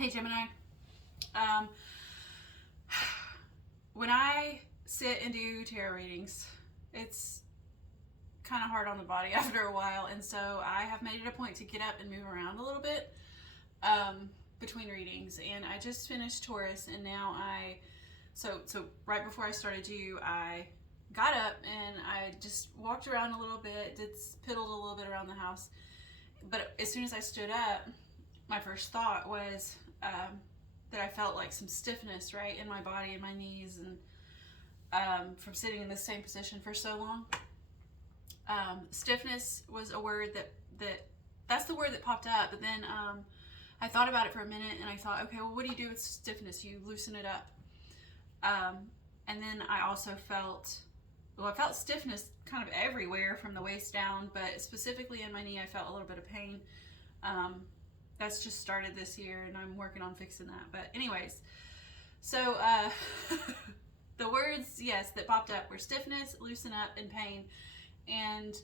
Hey Gemini, um, when I sit and do tarot readings, it's kind of hard on the body after a while, and so I have made it a point to get up and move around a little bit between readings. And I just finished Taurus, and now so right before I started you, I got up and I just walked around a little bit, piddled a little bit around the house. But as soon as I stood up, my first thought was that I felt like some stiffness right in my body and my knees, and from sitting in the same position for so long. Stiffness was a word that's the word that popped up. But then I thought about it for a minute, and I thought, okay, well, what do you do with stiffness? You loosen it up. And then I also felt stiffness kind of everywhere from the waist down, but specifically in my knee, I felt a little bit of pain. That's just started this year, and I'm working on fixing that. But anyways, so the words, yes, that popped up were stiffness, loosen up, and pain. And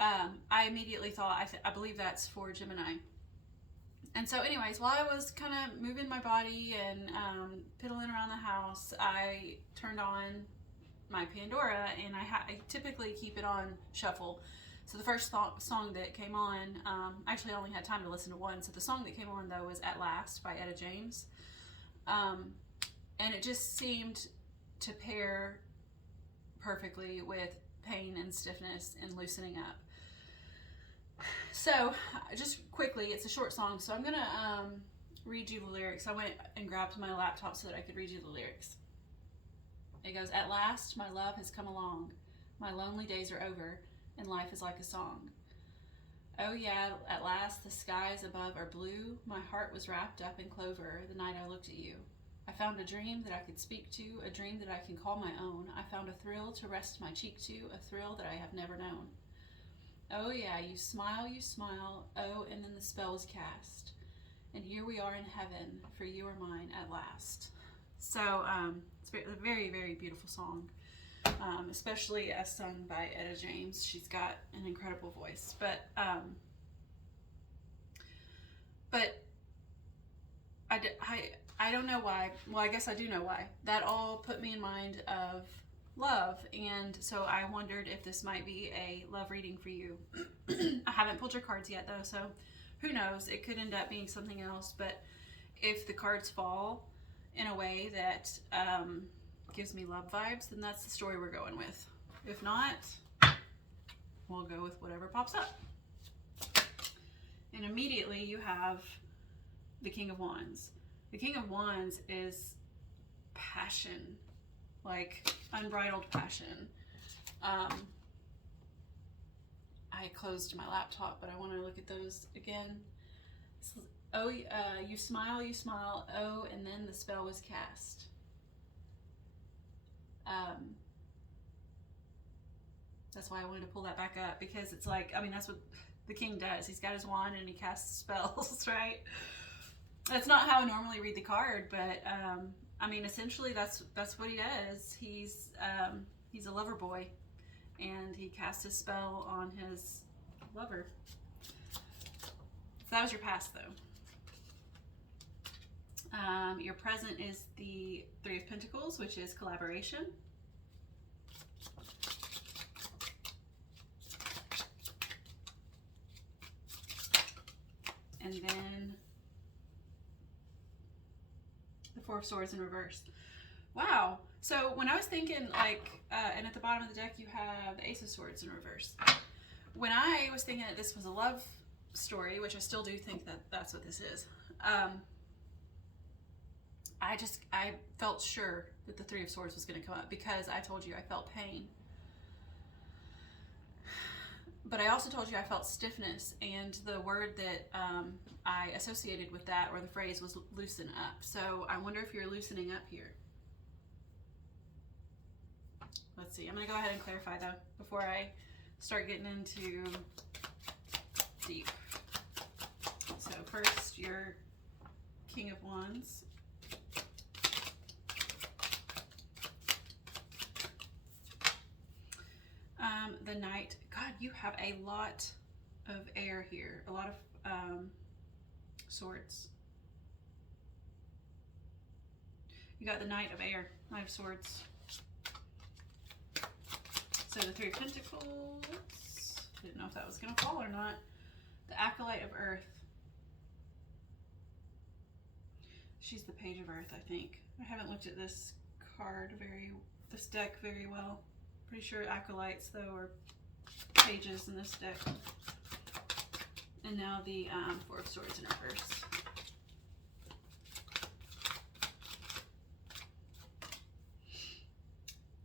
I immediately thought, I believe that's for Gemini. And so anyways, while I was kind of moving my body and piddling around the house, I turned on my Pandora, and I typically keep it on shuffle. So the first song that came on, actually I only had time to listen to one. So the song that came on though was At Last by Etta James. And it just seemed to pair perfectly with pain and stiffness and loosening up. So just quickly, it's a short song, so I'm gonna read you the lyrics. I went and grabbed my laptop so that I could read you the lyrics. It goes, "At last my love has come along, my lonely days are over, and life is like a song. Oh yeah, at last the skies above are blue, my heart was wrapped up in clover the night I looked at you. I found a dream that I could speak to, a dream that I can call my own. I found a thrill to rest my cheek to, a thrill that I have never known. Oh yeah, you smile, oh, and then the spell was cast. And here we are in heaven, for you are mine at last." So it's a very, very beautiful song, especially as sung by Etta James. She's got an incredible voice. But I don't know why. Well, I guess I do know why. That all put me in mind of love, and so I wondered if this might be a love reading for you. I haven't pulled your cards yet though, so who knows, it could end up being something else. But if the cards fall in a way that gives me love vibes, then that's the story we're going with. If not, we'll go with whatever pops up. And immediately you have the King of Wands. The King of Wands is passion, like unbridled passion. I closed my laptop, but I want to look at those again. Oh, you smile, oh, and then the spell was cast. That's why I wanted to pull that back up, because it's like, I mean, that's what the king does. He's got his wand and he casts spells, right? That's not how I normally read the card, but I mean, essentially that's what he does. He's a lover boy, and he casts a spell on his lover. So that was your past, though. Your present is the Three of Pentacles, which is collaboration. And then the Four of Swords in reverse. Wow. So when I was thinking, like, and at the bottom of the deck you have the Ace of Swords in reverse. When I was thinking that this was a love story, which I still do think that that's what this is, I felt sure that the Three of Swords was going to come up, because I told you I felt pain. But I also told you I felt stiffness, and the word that I associated with that, or the phrase, was loosen up. So I wonder if you're loosening up here. Let's see. I'm going to go ahead and clarify, though, before I start getting into deep. So first, your King of Wands. The Knight. God, you have a lot of air here. A lot of swords. You got the Knight of Air, Knight of Swords. So the Three of Pentacles. Didn't know if that was going to fall or not. The Acolyte of Earth. She's the Page of Earth, I think. I haven't looked at this deck very well. Pretty sure acolytes, though, are pages in this deck. And now the Four of Swords in reverse.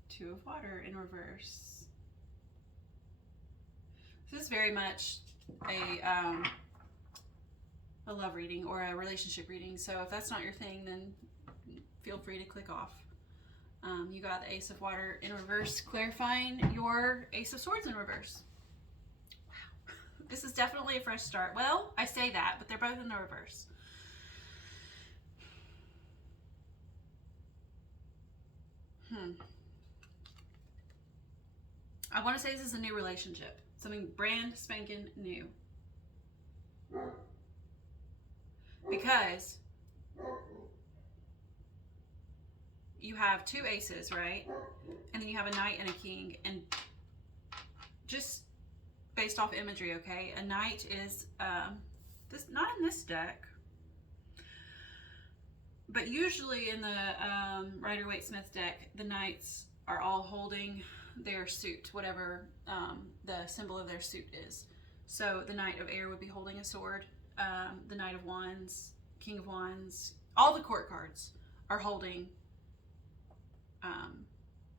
Two of Water in reverse. This is very much a love reading or a relationship reading. So if that's not your thing, then feel free to click off. You got the Ace of Water in reverse, clarifying your Ace of Swords in reverse. Wow. This is definitely a fresh start. Well, I say that, but they're both in the reverse. I want to say this is a new relationship. Something brand spanking new. Because you have two aces, right? And then you have a knight and a king. And just based off imagery, okay? A knight is, not in this deck, but usually in the Rider-Waite-Smith deck, the knights are all holding their suit, whatever the symbol of their suit is. So the Knight of Air would be holding a sword. The Knight of Wands, King of Wands, all the court cards are holding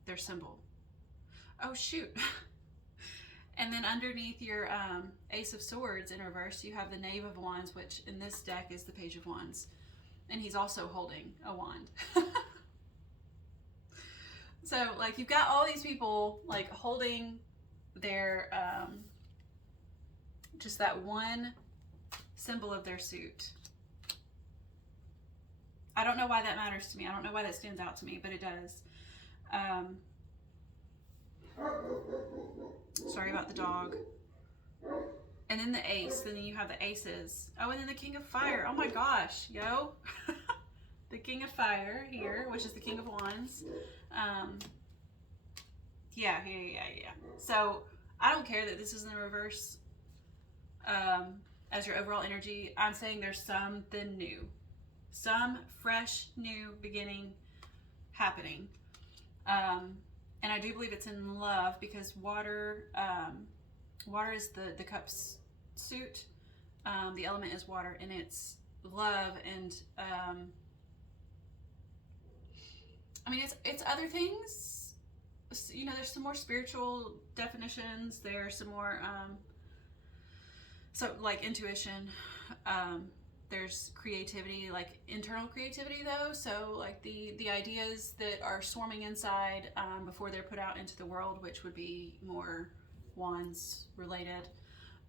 their symbol. Oh shoot. And then underneath your Ace of Swords in reverse, you have the Knave of Wands, which in this deck is the Page of Wands. And he's also holding a wand. So like you've got all these people like holding their, just that one symbol of their suit. I don't know why that matters to me. I don't know why that stands out to me, but it does. Sorry about the dog. And then the ace, and then you have the aces. Oh, and then the King of Fire. Oh my gosh, yo. The King of Fire here, which is the King of Wands. Yeah. So I don't care that this is in the reverse as your overall energy. I'm saying there's something new. Some fresh, new beginning happening. And I do believe it's in love because water is the cup's suit. The element is water, and it's love, and I mean it's other things. You know, there's some more spiritual definitions. There's some more so like intuition. There's creativity, like internal creativity though. So like the ideas that are swarming inside before they're put out into the world, which would be more wands related.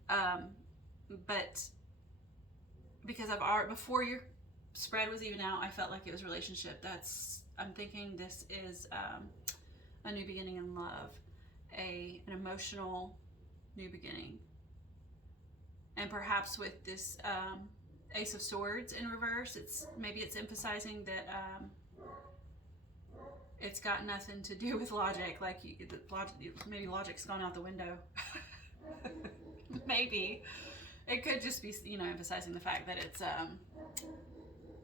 But because before your spread was even out, I felt like it was relationship. I'm thinking this is a new beginning in love, an emotional new beginning. And perhaps with this Ace of Swords in reverse, maybe it's emphasizing that it's got nothing to do with logic. Like maybe logic's gone out the window. Maybe it could just be, you know, emphasizing the fact that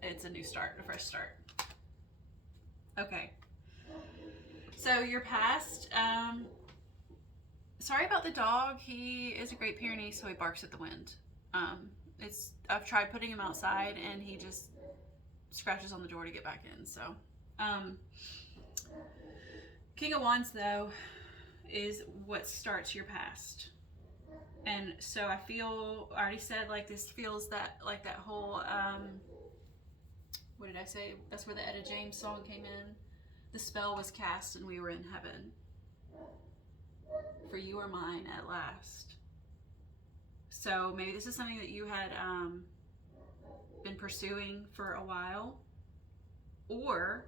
it's a new start, a fresh start. Okay. So your past. Sorry about the dog. He is a Great Pyrenees, so he barks at the wind. I've tried putting him outside and he just scratches on the door to get back in. So, King of Wands though is what starts your past. And so I already said like this feels like that whole, what did I say? That's where the Etta James song came in. The spell was cast and we were in heaven. For you are mine at last. So maybe this is something that you had been pursuing for a while, or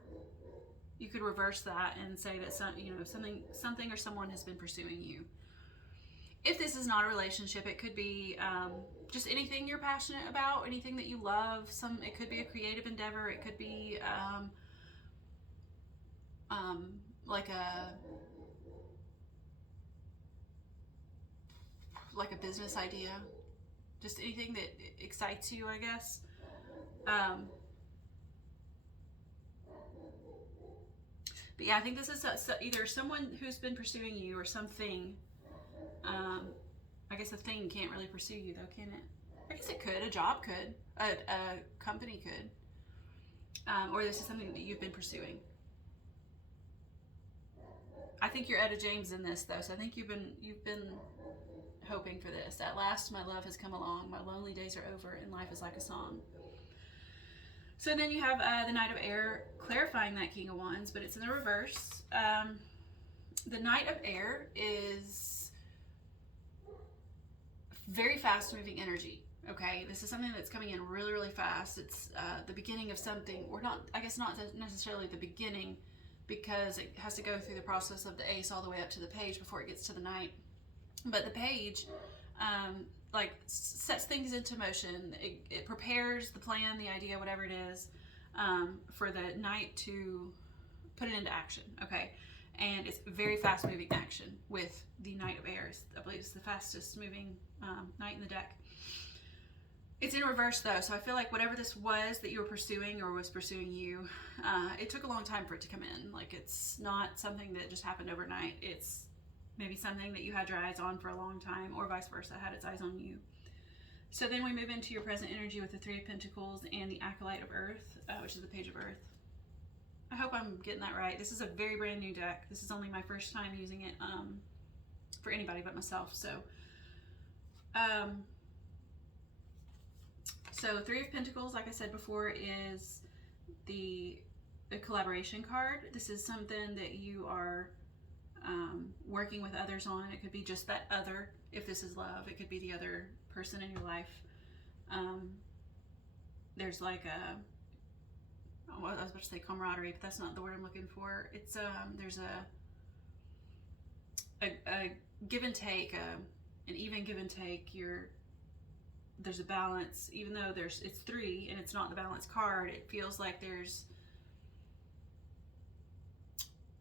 you could reverse that and say that something or someone has been pursuing you. If this is not a relationship, it could be just anything you're passionate about, anything that you love. It could be a creative endeavor. It could be like a business idea, just anything that excites you, I guess. But yeah, I think this is either someone who's been pursuing you or something. I guess a thing can't really pursue you though, can it? I guess it could. A job could. A company could. Or this is something that you've been pursuing. I think you're Etta James in this though, so I think you've been hoping for this. At last, my love has come along. My lonely days are over, and life is like a song. So then you have the Knight of Air clarifying that King of Wands, but it's in the reverse. The Knight of Air is very fast-moving energy. Okay, this is something that's coming in really, really fast. It's the beginning of something, or not. I guess not necessarily the beginning, because it has to go through the process of the Ace all the way up to the Page before it gets to the Knight. But the Page, like, sets things into motion. It prepares the plan, the idea, whatever it is, for the Knight to put it into action. Okay, and it's very fast-moving action with the Knight of Air. I believe it's the fastest-moving Knight in the deck. It's in reverse though, so I feel like whatever this was that you were pursuing or was pursuing you, it took a long time for it to come in. Like, it's not something that just happened overnight. It's maybe something that you had your eyes on for a long time, or vice versa, had its eyes on you. So then we move into your present energy with the Three of Pentacles and the Acolyte of Earth, which is the Page of Earth. I hope I'm getting that right. This is a very brand new deck. This is only my first time using it for anybody but myself. So Three of Pentacles, like I said before, is the collaboration card. This is something that you are working with others on. It could be just that other, if this is love. It could be the other person in your life. There's like I was about to say camaraderie, but that's not the word I'm looking for. It's there's a give and take, an even give and take. There's a balance, even though it's three and it's not the balance card. It feels like there's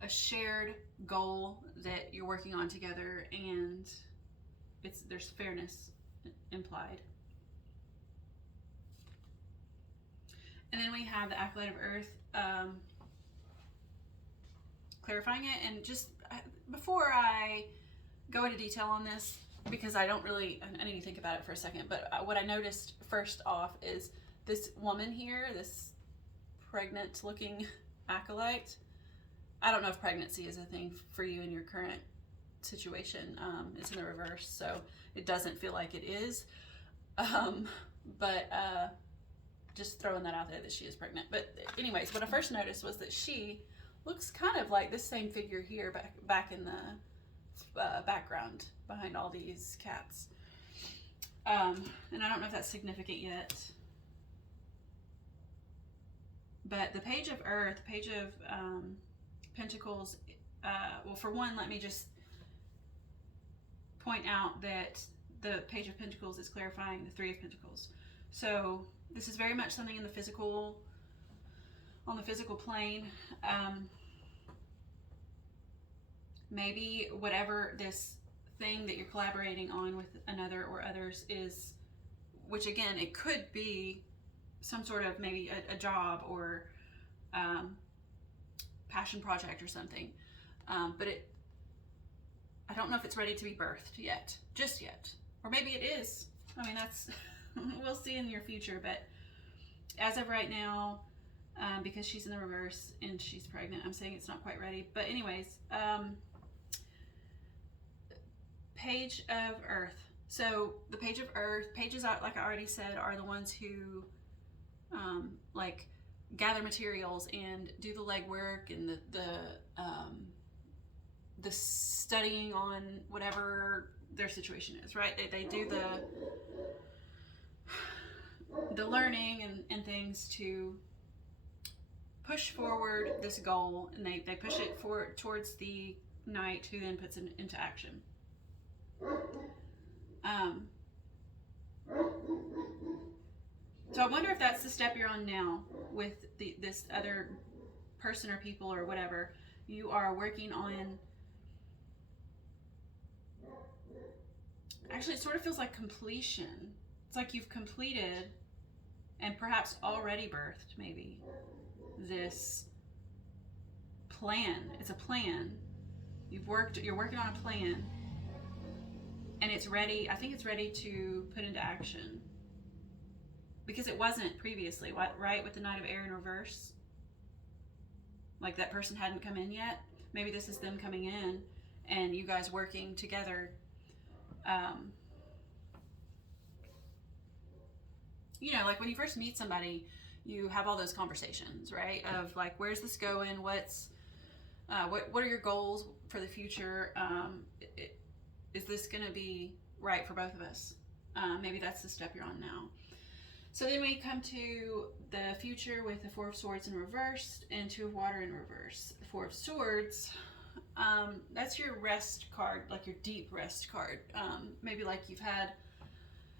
a shared goal that you're working on together, and there's fairness implied. And then we have the Acolyte of Earth, clarifying it. And just before I go into detail on this, because I need to think about it for a second, but what I noticed first off is this woman here, this pregnant looking acolyte. I don't know if pregnancy is a thing for you in your current situation. It's in the reverse, so it doesn't feel like it is. But just throwing that out there that she is pregnant. But anyways, what I first noticed was that she looks kind of like this same figure here back in the background behind all these cats. And I don't know if that's significant yet. But the Page of Earth, Page of Pentacles, well, for one, let me just point out that the Page of Pentacles is clarifying the Three of Pentacles. So this is very much something in the physical, on the physical plane. Maybe whatever this thing that you're collaborating on with another or others is, which again, it could be some sort of maybe a job or passion project or something. But I don't know if it's ready to be birthed yet, just yet. Or maybe it is. I mean, that's, we'll see in your future. But as of right now, because she's in the reverse and she's pregnant, I'm saying it's not quite ready. But anyways, Page of Earth. So the Page of Earth, pages, like I already said, are the ones who like gather materials and do the legwork and the studying on whatever their situation is, right? They do the learning and things to push forward this goal, and they push it forward towards the Knight, who then puts it into action. So I wonder if that's the step you're on now with this other person or people or whatever, You are working on, actually it sort of feels like completion. It's like you've completed and perhaps already birthed maybe this plan. It's a plan. You're working on a plan, and it's ready. I think it's ready to put into action, because it wasn't previously, right? With the Knight of Air in reverse, like that person hadn't come in yet. Maybe this is them coming in and you guys working together. You know, like when you first meet somebody, you have all those conversations, right? Of like, where's this going? What are your goals for the future? Is this going to be right for both of us? Maybe that's the step you're on now. So then we come to the future with the Four of Swords in reverse and Two of Water in reverse. The Four of Swords, that's your rest card, like your deep rest card. Maybe like you've had,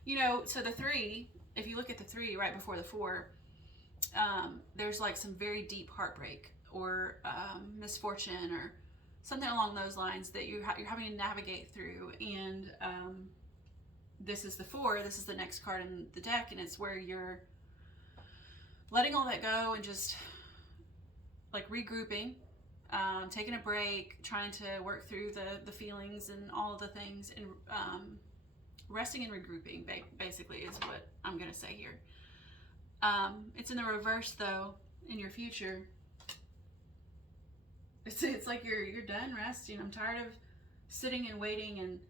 you know, so the three, if you look at the three right before the four, there's like some very deep heartbreak or misfortune or something along those lines that you're having to navigate through. And this is the four, this is the next card in the deck, and it's where you're letting all that go and just like regrouping, taking a break, trying to work through the feelings and all of the things, and resting and regrouping basically is what I'm gonna say here. It's in the reverse though, in your future. It's like you're done resting. I'm tired of sitting and waiting, and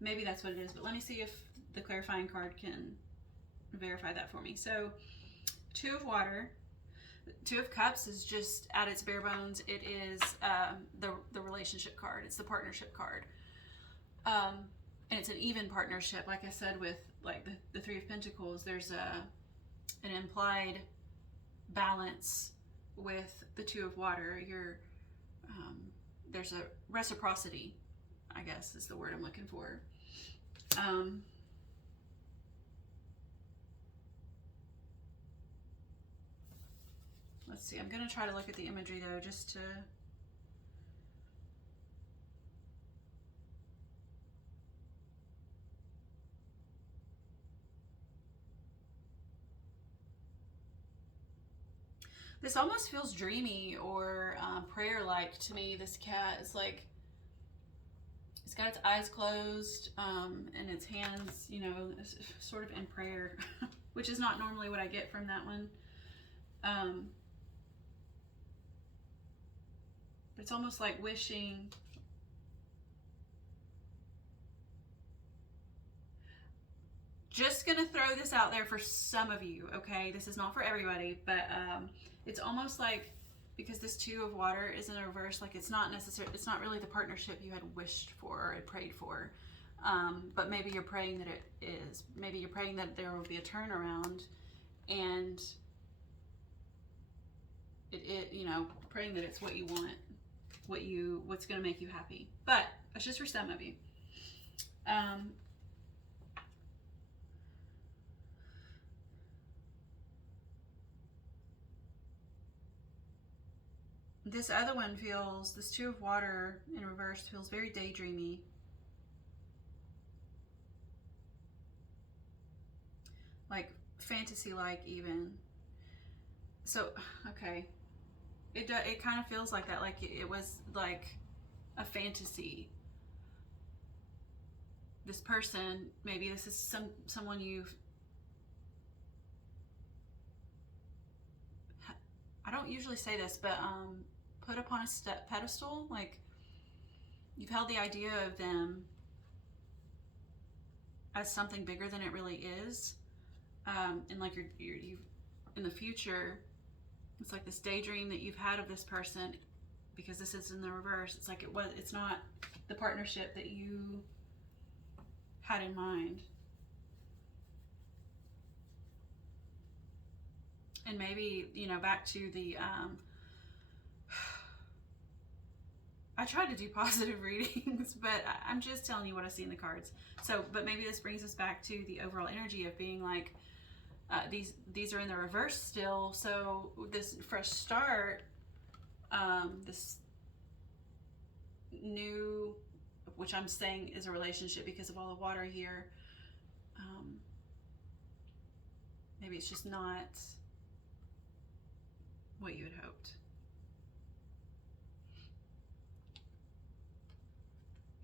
maybe that's what it is, but let me see if the clarifying card can verify that for me. So Two of Water, Two of Cups is just at its bare bones. It is the relationship card. It's the partnership card. And it's an even partnership. Like I said, with like the Three of Pentacles, there's an implied balance with the Two of Water. There's a reciprocity, I guess is the word I'm looking for. Let's see, I'm gonna try to look at the imagery though, just to this almost feels dreamy or prayer-like to me. This cat is like, it's got its eyes closed and its hands, you know, sort of in prayer, which is not normally what I get from that one. It's almost like wishing. Just gonna throw this out there for some of you, okay? This is not for everybody, but it's almost like, because this Two of Water is in a reverse, like it's not really the partnership you had wished for or had prayed for. But maybe you're praying that it is. Maybe you're praying that there will be a turnaround, and it you know, praying that it's what you want, what's gonna make you happy. But that's just for some of you. This other one feels, this Two of Water in reverse feels very daydreamy. Like fantasy-like even. So, okay. It kind of feels like that, like it was like a fantasy. This person, maybe this is someone you've, I don't usually say this, but put upon a pedestal, like you've held the idea of them as something bigger than it really is, and like you've in the future, it's like this daydream that you've had of this person, because this is in the reverse. It's like it's not the partnership that you had in mind. And maybe, you know, back to the I try to do positive readings, but I'm just telling you what I see in the cards. So, but maybe this brings us back to the overall energy of being like, these are in the reverse still. So this fresh start, this new, which I'm saying is a relationship because of all the water here. Maybe it's just not what you had hoped.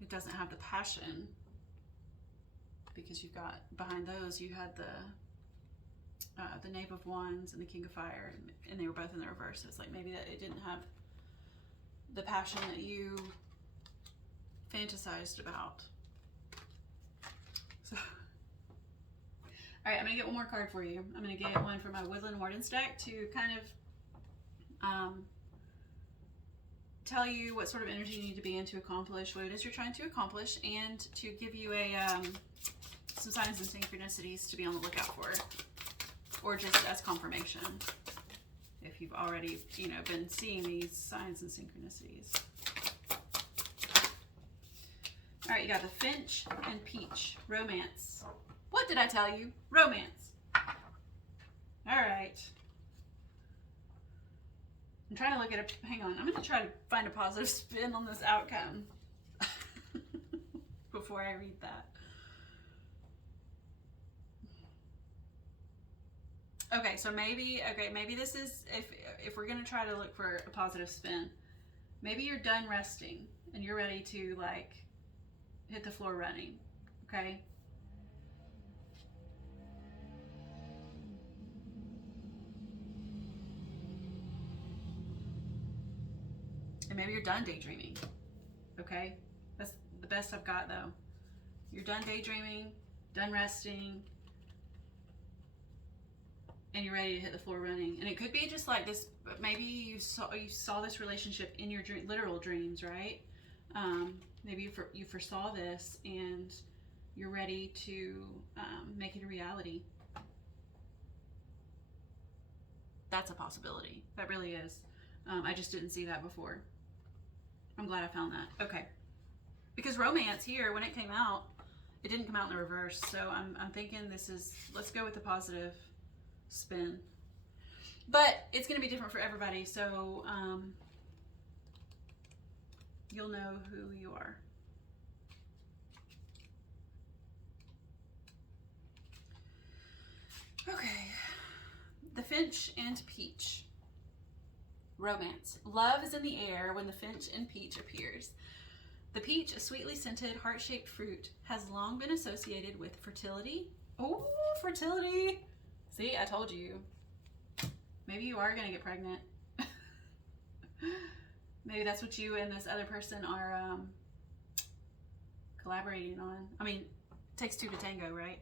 It doesn't have the passion, because you've got behind those, you had the Knave of Wands and the King of Fire, and they were both in the reverse. So it's like maybe that it didn't have the passion that you fantasized about. So, all right, I'm gonna get one more card for you. I'm gonna get one for my Woodland Warden stack to kind of tell you what sort of energy you need to be in to accomplish what it is you're trying to accomplish, and to give you a some signs and synchronicities to be on the lookout for, or just as confirmation if you've already, you know, been seeing these signs and synchronicities. All right, you got the Finch and Peach, romance. What did I tell you? Romance. All right. I'm trying to look at it. Hang on. I'm going to try to find a positive spin on this outcome before I read that. Okay, so maybe this is, if we're going to try to look for a positive spin, maybe you're done resting and you're ready to like hit the floor running, okay? And maybe you're done daydreaming, okay? That's the best I've got though. You're done daydreaming, done resting, and you're ready to hit the floor running. And it could be just like this, maybe you saw this relationship in your literal dreams, right? Maybe you foresaw this and you're ready to make it a reality. That's a possibility. That really is. I just didn't see that before. I'm glad I found that. Okay. Because romance here, when it came out, it didn't come out in the reverse. So I'm thinking this is, let's go with the positive spin. But it's going to be different for everybody. So you'll know who you are. Okay. The Finch and Peach. Romance. Love is in the air when the finch and peach appears. The peach, a sweetly scented, heart-shaped fruit, has long been associated with fertility. Oh, fertility! See, I told you. Maybe you are going to get pregnant. Maybe that's what you and this other person are collaborating on. I mean, it takes two to tango, right?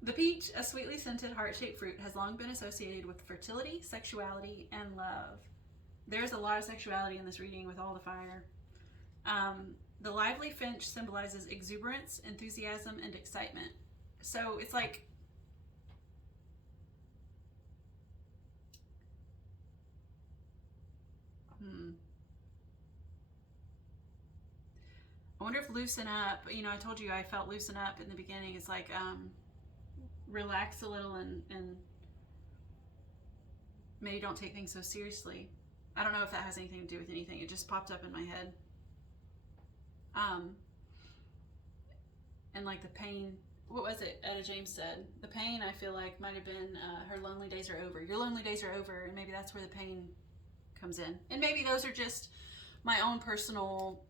The peach, a sweetly scented, heart-shaped fruit, has long been associated with fertility, sexuality, and love. There's a lot of sexuality in this reading with all the fire. The lively finch symbolizes exuberance, enthusiasm, and excitement. So it's like, I wonder if loosen up, you know, I told you I felt loosen up in the beginning. It's like, relax a little and maybe don't take things so seriously. I don't know if that has anything to do with anything. It just popped up in my head. And like the pain, what was it Etta James said? The pain, I feel like, might have been her lonely days are over. Your lonely days are over, and maybe that's where the pain comes in. And maybe those are just my own personal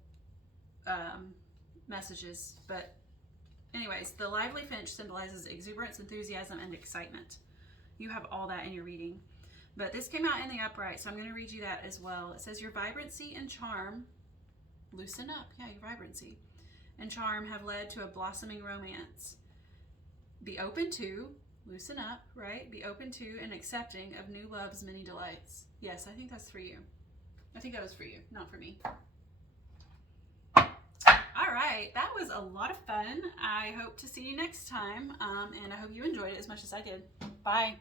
messages. But anyways, the lively finch symbolizes exuberance, enthusiasm, and excitement. You have all that in your reading. But this came out in the upright, so I'm going to read you that as well. It says, your vibrancy and charm, loosen up, yeah, your vibrancy and charm have led to a blossoming romance. Be open to, loosen up, right? Be open to and accepting of new love's many delights. Yes, I think that's for you. I think that was for you, not for me. All right, that was a lot of fun. I hope to see you next time, and I hope you enjoyed it as much as I did. Bye.